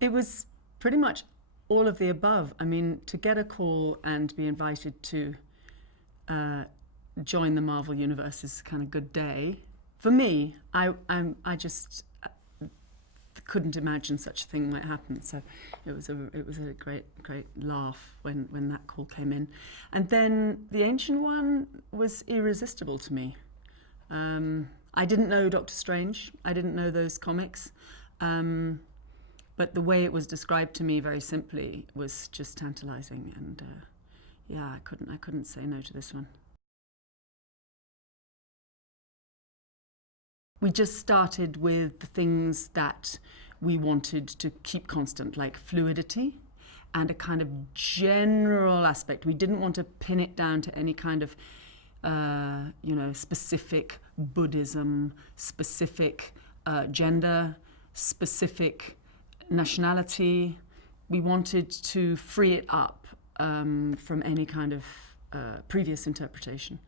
It was pretty much all of the above. I mean, to get a call and be invited to join the Marvel universe is a kind of good day. For me, I just couldn't imagine such a thing might happen. So it was a great laugh when that call came in. And then the Ancient One was irresistible to me. I didn't know Doctor Strange. I didn't know those comics. But the way it was described to me very simply was just tantalizing. And yeah, I couldn't say no to this one. We just started with the things that we wanted to keep constant, like fluidity and a kind of general aspect. We didn't want to pin it down to any kind of, specific Buddhism, specific gender, specific nationality. We wanted to free it up from any kind of previous interpretation.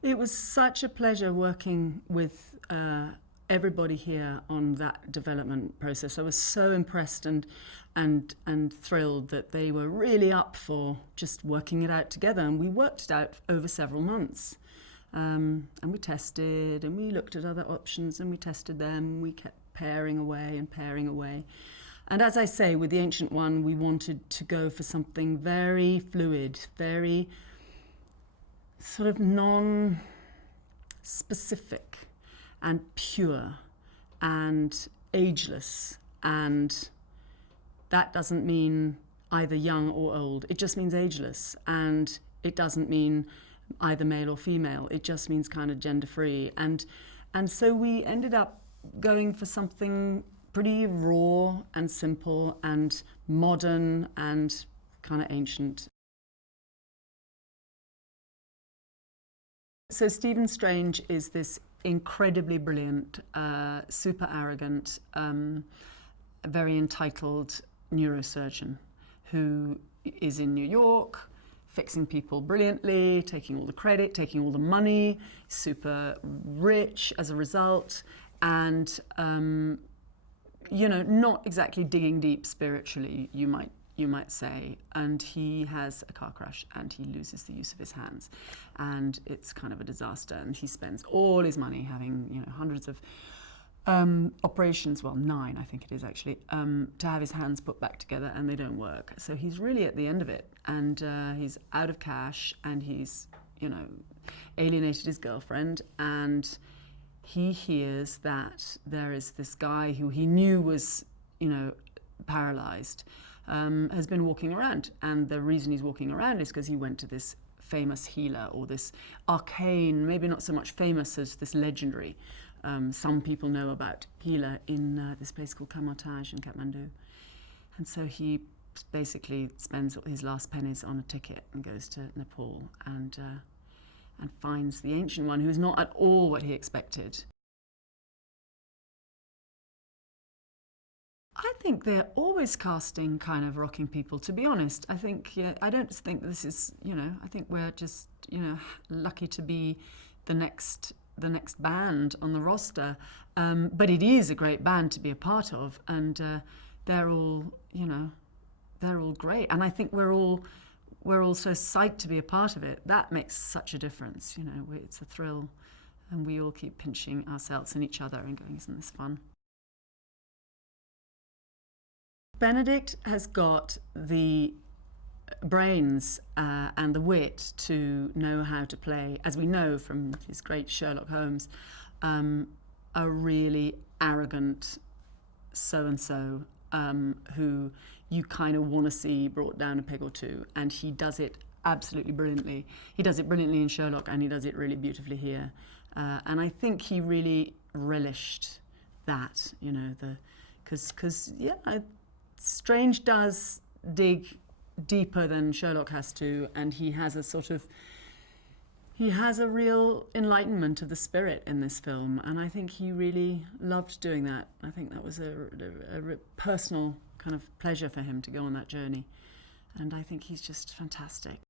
It was such a pleasure working with everybody here on that development process. I was so impressed and thrilled that they were really up for just working it out together. And we worked it out over several months. And we tested and we looked at other options and we tested them. We kept pairing away and pairing away. And as I say, with the Ancient One, we wanted to go for something very fluid, very sort of non-specific and pure and ageless. And that doesn't mean either young or old. It just means ageless. And it doesn't mean either male or female. It just means kind of gender-free. And so we ended up going for something pretty raw and simple and modern and kind of ancient. So Stephen Strange is this incredibly brilliant, super arrogant, very entitled neurosurgeon who is in New York, fixing people brilliantly, taking all the credit, taking all the money, super rich as a result, and not exactly digging deep spiritually, you might say. And he has a car crash and he loses the use of his hands, and it's kind of a disaster. And he spends all his money having hundreds of operations, well 9 I think it is actually, to have his hands put back together, and they don't work. So he's really at the end of it, and he's out of cash, and he's alienated his girlfriend, and he hears that there is this guy who he knew was paralyzed, has been walking around. And the reason he's walking around is because he went to this famous healer, or this arcane, maybe not so much famous as this legendary. Some people know about healer in this place called Kamartaj in Kathmandu. And so he basically spends his last pennies on a ticket and goes to Nepal and finds the Ancient One, who is not at all what he expected. I think they're always casting kind of rocking people, to be honest. I don't think this is, I think we're just, lucky to be the next band on the roster. But it is a great band to be a part of, and they're all great. And I think we're all so psyched to be a part of it. That makes such a difference. It's a thrill, and we all keep pinching ourselves and each other and going, isn't this fun? Benedict has got the brains and the wit to know how to play, as we know from his great Sherlock Holmes, a really arrogant so-and-so who you kind of want to see brought down a peg or two, and he does it absolutely brilliantly. He does it brilliantly in Sherlock, and he does it really beautifully here. And I think he really relished that, because Strange does dig deeper than Sherlock has to, and he has a real enlightenment of the spirit in this film, and I think he really loved doing that. I think that was a personal kind of pleasure for him to go on that journey, and I think he's just fantastic.